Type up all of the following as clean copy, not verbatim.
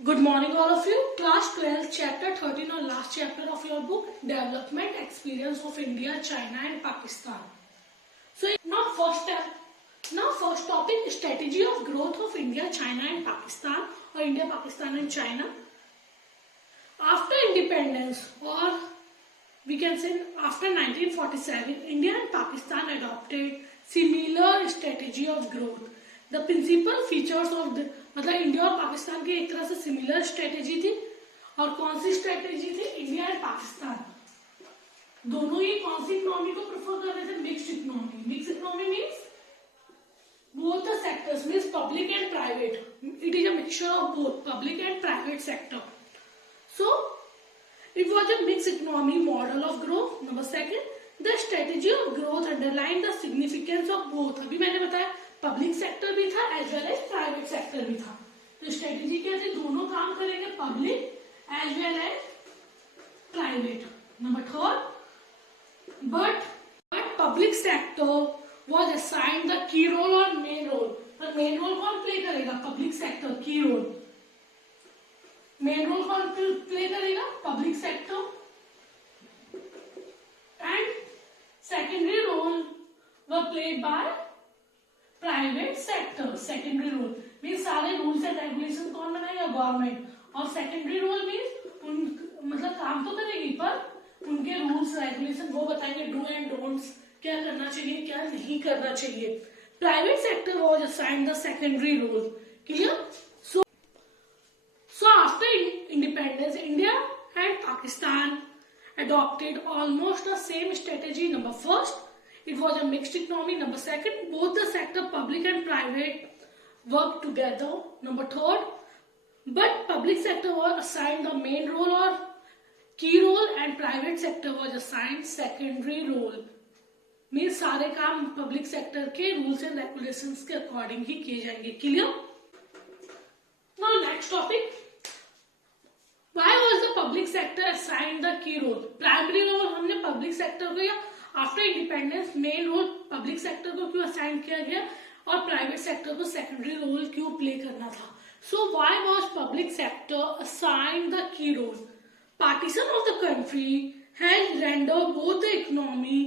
Good morning all of you. Class 12, chapter 13 or last chapter of your book, Development Experience of India, China and Pakistan. So first topic, strategy of growth of India, China and Pakistan, or India, Pakistan and China. After independence, or we can say after 1947, India and Pakistan adopted similar strategy of growth. The principal features of the मतलब इंडिया और पाकिस्तान की एक तरह से similar strategy थी. और कौन सी स्ट्रेटेजी थी? इंडिया एंड पाकिस्तान दोनों ही कौन सी इकोनॉमी को प्रेफर कर रहे थे? Mixed economy. Mixed economy means both the sectors, means public and private. It is a mixture of both public and private sector. So it was a mixed economy model of growth. Number second, the strategy of growth underlined the significance of both. अभी मैंने बताया public sector भी था as well as private sector भी था. तो strategy क्या थी? दोनों काम करेंगे, public as well as private. Number third, but public sector was assigned the key role or main role. पर मेन रोल कौन प्ले करेगा? Public sector. Key role, main role कौन प्ले करेगा? Public sector. And secondary role were played by private sector. Secondary role means सारे rules and regulation कौन बनाएगा? गवर्नमेंट. और secondary role means मतलब काम तो करेगी पर उनके रूल्स रेगुलेशन वो बताएंगे, डू एंड डोंट्स, क्या करना चाहिए क्या नहीं करना चाहिए. Private sector was assigned the secondary role. Clear? So after independence, India and Pakistan adopted almost the same strategy. Number first, it was a mixed economy. Number second, both the sector public and private worked together. Number third, but public sector was assigned the main role or key role and private sector was assigned secondary role. Means सारे काम public sector के rules and regulations के according ही किए जाएंगे. Clear? Now next topic, Why was the public sector assigned the key role? Primary role हमने public sector को, या after independence main role public sector को क्यों असाइन किया गया और प्राइवेट सेक्टर को सेकेंडरी रोल क्यों प्ले करना था? So why was public sector assigned the key role? Partition of the country has rendered both the economy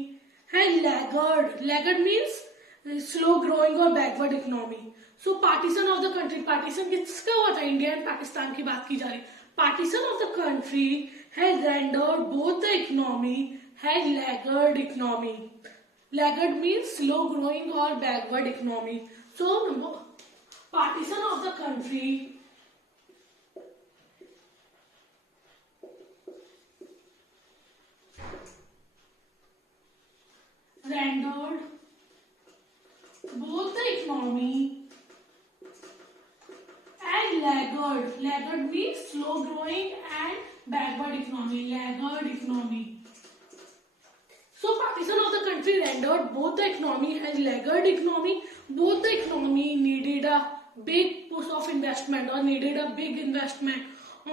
has lagged. Lagged means slow growing और backward economy. So partition of the country, partition किसका हुआ था? India and Pakistan की बात की जा रही. Partition of the country has rendered both the economy has laggard economy. Laggard means slow growing or backward economy. So partition of the country rendered both the economy and laggard. Laggard means slow growing and backward economy. Laggard economy. So partition of the country rendered both the economy as laggard economy. Both the economy needed a big push of investment or needed a big investment.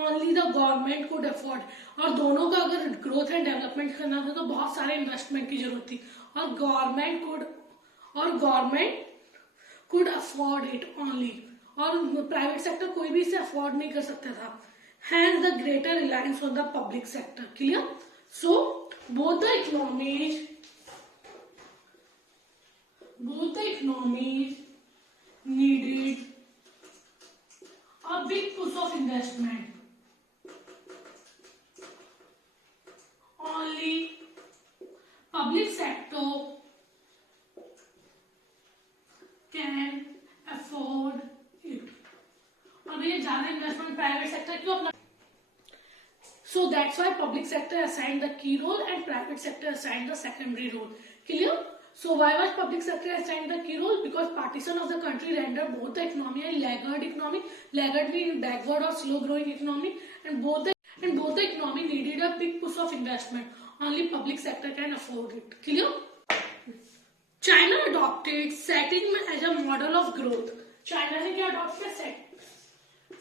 Only the government could afford. और दोनों का अगर growth and development करना था तो बहुत सारे इन्वेस्टमेंट की जरूरत थी और government could afford it only. और प्राइवेट सेक्टर कोई भी इसे अफोर्ड नहीं कर सकता था. Hence the greater reliance on the public sector. Clear? So both the economies needed a big push of investment. Only public sector can afford it. और भैया ज्यादा इन्वेस्टमेंट प्राइवेट सेक्टर क्यों अपना? So that's why public sector assigned the key role and private sector assigned the secondary role. Clear? So why was public sector assigned the key role? Because partition of the country rendered both the economy and laggard economy. Laggard means backward or slow growing economy, and both the economy needed a big push of investment. Only public sector can afford it. Clear? China adopted settlement as a model of growth. China ने क्या अडॉप्ट किया?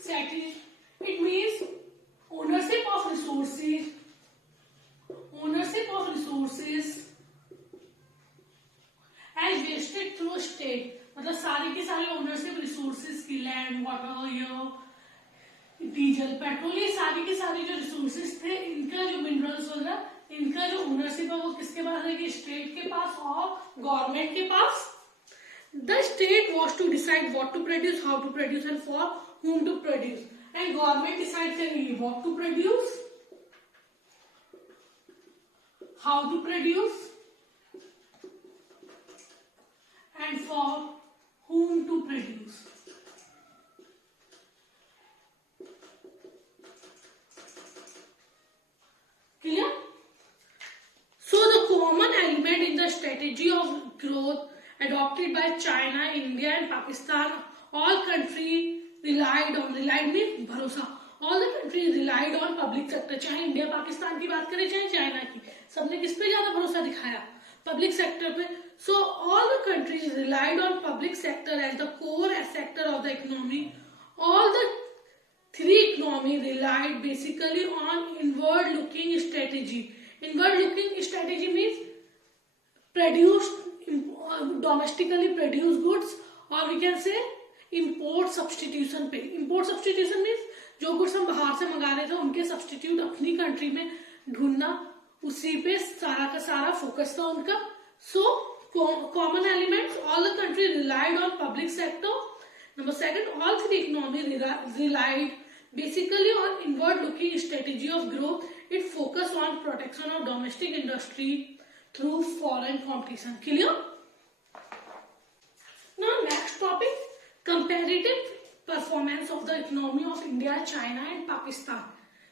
Settlement. It means ownership of resources as vested through state. मतलब सारी की सारी ownership resources की, land, water, diesel, petrol, ये सारी की सारी जो रिसोर्सेज थे, इनका जो मिनरल्स वगैरह, इनका जो ओनरशिप है वो किसके पास रहेगी? स्टेट के पास और गवर्नमेंट के पास. The state was to decide what to produce, how to produce and for whom to produce. And government decide करेगी what to produce, how to produce and for whom to produce. Clear? So the common element in the strategy of growth adopted by China, India and Pakistan, all countries relied means भरोसा, all the countries relied on public sector. चाहे इंडिया पाकिस्तान की बात करें चाहे चाइना की, सबने किस पे ज्यादा भरोसा दिखाया? पब्लिक सेक्टर पे. So all the countries relied on public sector as the core sector of the economy. All the three economies relied basically on inward looking strategy. Inward looking strategy means produced domestically produced goods, or we can say import substitution पे. Import substitution means जो गुड्स हम बाहर से मंगा रहे थे उनके सब्सटीट्यूट अपनी कंट्री में ढूंढना, उसी पे सारा का सारा फोकस था उनका. So common elements, all the country relied on public sector. Number second, all three economies relied basically on inward looking strategy of growth. It focused on protection of domestic industry through foreign competition. Clear? Now next topic, comparative performance of the economy of India, China and Pakistan.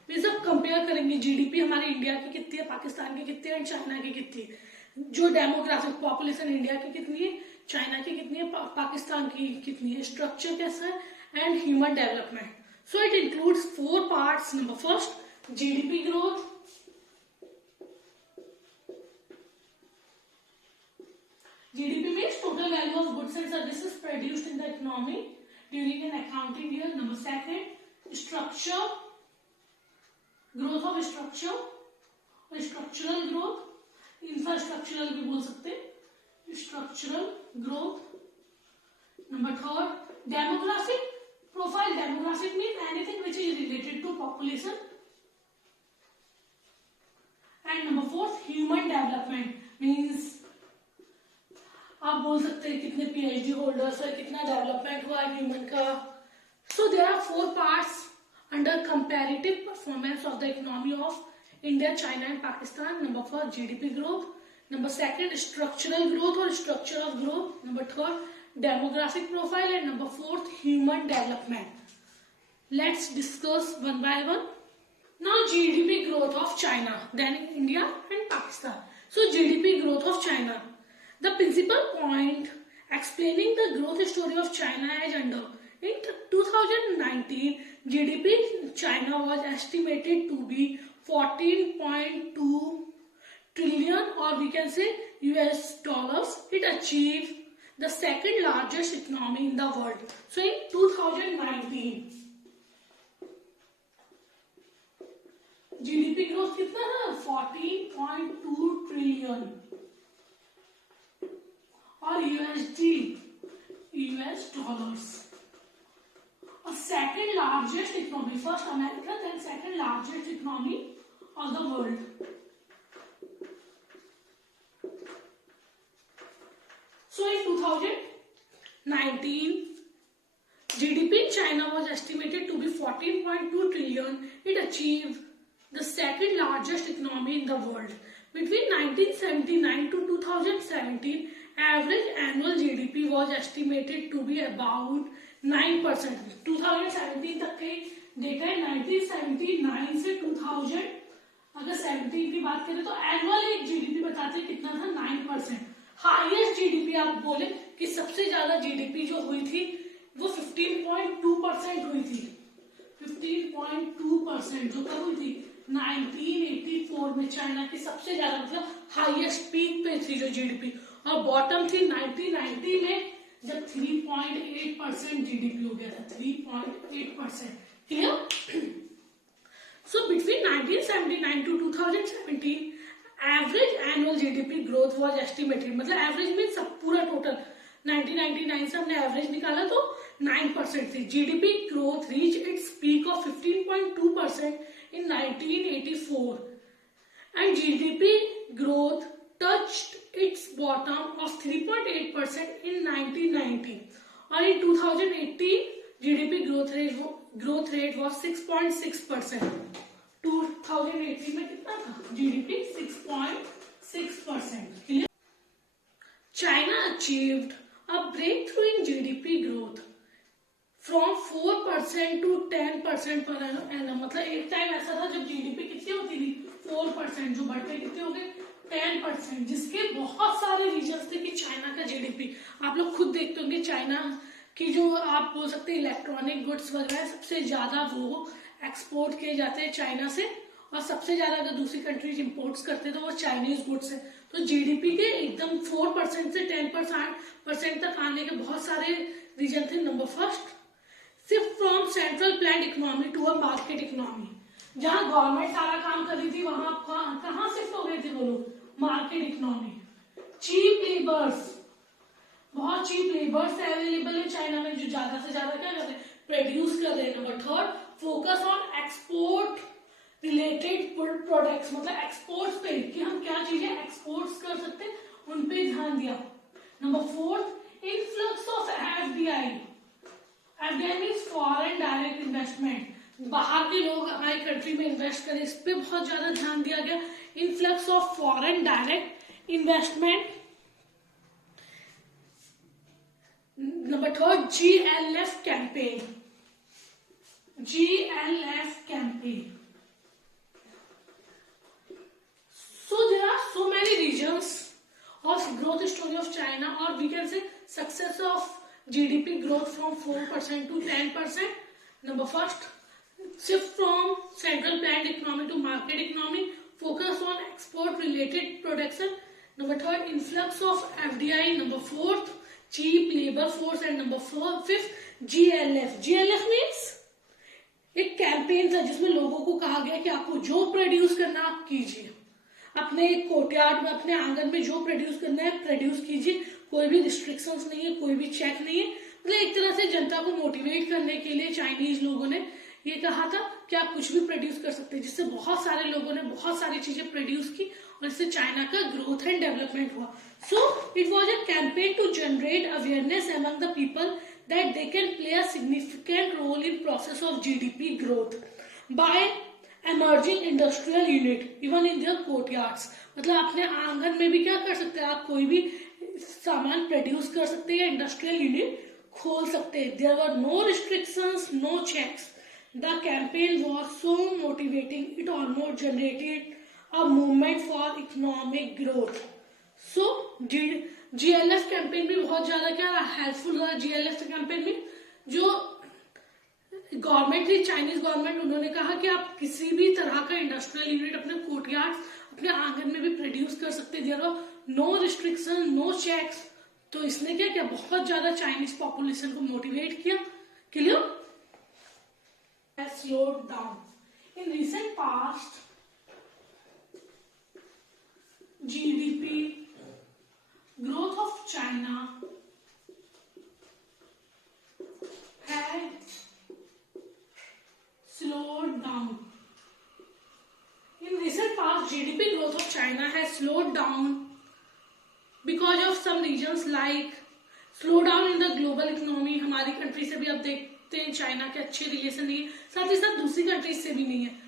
वे सब कंपेयर करेंगे, जीडीपी हमारे इंडिया की कितनी है, पाकिस्तान की कितनी है and China की कितनी है. जो डेमोग्राफिक पॉपुलेशन इंडिया की कितनी है, चाइना की कितनी है, पाकिस्तान की कितनी है, स्ट्रक्चर कैसा है and human development. So it includes 4 parts. Number first, GDP growth. GDP means total value of goods and services produced in the economy during an accounting year. Number second, structure, growth of structure और structural growth, infrastructural भी बोल सकते हैं, structural growth. Number third, demographic profile. Demographic means anything which is related to population. And number fourth, human development means आप बोल सकते हैं कितने पीएचडी होल्डर्स है, कितना डेवलपमेंट हुआ है ह्यूमन का. So there are 4 parts under comparative performance of the economy of India, China and Pakistan. Number first, GDP growth. Number second, structural growth और structure of growth. Number third, demographic profile and number fourth, human development. Let's discuss one by one. Now GDP growth of China, then India and Pakistan. So GDP growth of China. The principal point explaining the growth story of China is under. In 2019, GDP in China was estimated to be 14.2 trillion, or we can say US dollars. It achieved the second largest economy in the world. So in 2019, GDP growth कितना है? 14.2 trillion. और US dollars. और second largest economy, first America, then second largest economy of the world. So in 2019, GDP in China was estimated to be 14.2 trillion. It achieved the second largest economy in the world. Between 1979 to 2017, average annual GDP was estimated to be about 9%. 2017 तक के डेटा है. 1979 से 2000 अगर 17 की बात करें तो एनुअल एक जीडीपी बताते हैं कितना था, 9%. हाईएस्ट जीडीपी आप बोले कि सबसे ज्यादा जीडीपी जो हुई थी वो 15.2% हुई थी. 15.2% जो कब हुई थी? 1984 में चाइना की सबसे ज्यादा, मतलब हाईएस्ट पीक पे थी जो जीडीपी. और बॉटम थी 1990 में जब 3.8% जीडीपी हो गया था. 3.8%. क्लियर? सो बिटवीन 1979 to 2017, average annual GDP growth was estimated. मतलब एवरेज में सब पूरा टोटल 1999 से हमने एवरेज निकाला तो 9% थी। GDP growth reach its peak of 15.2% in 1984 and GDP growth touched its bottom of 3.8% in 1990 और in 2018 GDP growth rate was 6.6%. 2018 में कितना था GDP 6.6%. China achieved a breakthrough in GDP growth from 4% to 10% पर annum. मतलब एक टाइम ऐसा था जब जीडीपी कितनी होती थी 4%, जो बढ़ते कितने हो गए 10%, जिसके बहुत सारे रीजन्स थे कि चाइना का जीडीपी, आप लोग खुद देखते होंगे चाइना की जो आप बोल सकते हैं इलेक्ट्रॉनिक गुड्स वगैरह सबसे ज्यादा वो एक्सपोर्ट किए जाते हैं चाइना से, और सबसे ज्यादा अगर दूसरी कंट्रीज इंपोर्ट्स करते हैं तो वो चाइनीज गुड्स है। तो जीडीपी के एकदम 4% से 10% तक आने के बहुत सारे रीजन थे। Number first, shift from central plan economy to a market economy. जहां गवर्नमेंट सारा काम कर रही थी वहां कहां शिफ्ट हो गए थे वो लोग, मार्केट इकोनॉमी। चीप लेबर्स, बहुत चीप लेबर्स अवेलेबल है चाइना में जो ज्यादा से ज्यादा क्या कर रहे हैं, प्रोड्यूस कर रहे हैं। Number third, focus on export related products, मतलब एक्सपोर्ट्स पे कि हम क्या चीजें एक्सपोर्ट्स कर सकते हैं उन पे ध्यान दिया। Number fourth, influx of FDI. FDI means foreign direct investment, बाहर के लोग हमारी कंट्री में इन्वेस्ट करें, इस पे बहुत ज्यादा ध्यान दिया गया। Influx of foreign direct investment. Number third, GLF campaign. GLF campaign. So there are so many regions of growth story of China, or we can say success of GDP growth from 4% to 10%. Number first, shift from central planned economy to market economy, focus on export related production. Number third, influx of FDI. Number fourth, cheap labor force. And number fifth, GLF. GLF means एक कैंपेन था जिसमें लोगों को कहा गया कि आपको जो प्रोड्यूस करना आप कीजिए, अपने कोर्टयार्ड में अपने आंगन में जो प्रोड्यूस करना है प्रोड्यूस कीजिए, कोई भी रिस्ट्रिक्शंस नहीं है, कोई भी चेक नहीं है। मतलब एक तरह से जनता को मोटिवेट करने के लिए चाइनीज लोगों ने ये कहा था कि आप कुछ भी प्रोड्यूस कर सकते हैं, जिससे बहुत सारे लोगों ने बहुत सारी चीजें प्रोड्यूस की और इससे चाइना का ग्रोथ एंड डेवलपमेंट हुआ। So it was a campaign to generate awareness among the people that they can play a significant role in process of GDP growth by emerging industrial unit even in their courtyards। मतलब अपने आंगन में भी क्या कर सकते हैं, आप कोई भी सामान प्रोड्यूस कर सकते हैं, इंडस्ट्रियल यूनिट खोल सकते हैं। There were no restrictions, no checks. The campaign was so motivating, it almost generated a movement for economic growth. So GLF campaign भी बहुत ज्यादा क्या हेल्पफुल हुआ। जीएलएफ कैंपेन में जो गवर्नमेंट थी, चाइनीज गवर्नमेंट, उन्होंने कहा कि आप किसी भी तरह का इंडस्ट्रियल यूनिट अपने कोर्टयार्ड अपने आंगन में भी प्रोड्यूस कर सकते हैं। There are no restriction, no checks. तो इसने क्या किया, बहुत ज्यादा चाइनीज पॉपुलेशन को मोटिवेट किया। Clear? slowed down in recent past। GDP growth of China had slowed down। In recent past, GDP growth of China has slowed down because of some regions like slowdown in the global economy। हमारी कंट्री से भी अब देखते हैं चाइना के अच्छे रिलेशन नहीं है, साथ ही साथ दूसरी कंट्रीज से भी नहीं है।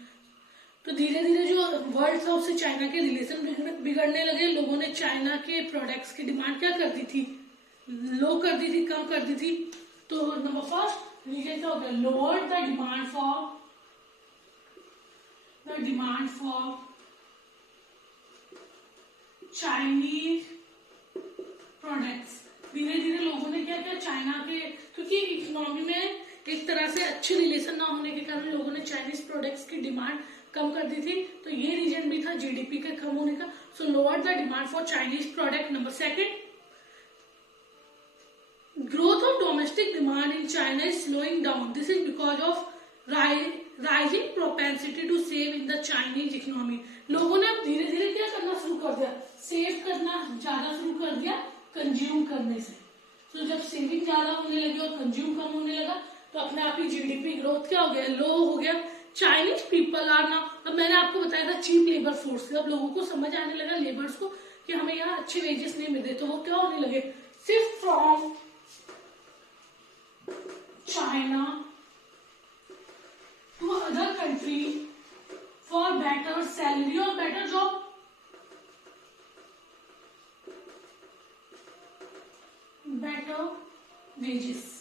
तो धीरे धीरे जो वर्ल्ड था उससे चाइना के रिलेशन बिगड़ने लगे। लोगों ने चाइना के प्रोडक्ट्स की डिमांड क्या कर दी थी, लो कर दी थी, कम कर दी थी। तो नंबर फर्स्ट रीजन क्या हो गया, lower the demand for Chinese products. धीरे धीरे लोगों ने क्या किया, चाइना के, क्योंकि इकोनॉमी में एक तरह से अच्छे रिलेशन ना होने के कारण लोगों ने चाइनीज प्रोडक्ट्स की डिमांड कम कर दी थी। तो ये रीजन भी था जीडीपी के कम होने का। So lower the demand for Chinese product. Number second, growth of domestic demand in China is slowing down. This is because of rising propensity to save in the Chinese economy. लोगों ने अब धीरे धीरे क्या करना शुरू कर दिया, सेव करना ज्यादा शुरू कर दिया कंज्यूम करने से। तो जब सेविंग ज्यादा होने लगी और कंज्यूम कम होने लगा तो अपने आप ही जीडीपी ग्रोथ क्या हो गया, लो हो गया। चाइनीज पीपल आर ना, अब मैंने आपको बताया था चीप लेबर फोर्स, अब लोगों को समझ आने लगा लेबर्स को कि हमें यहाँ अच्छे वेजेस नहीं मिलते, तो वो क्या होने लगे, shift from China to other country for better salary और बेटर जॉब। Better wages।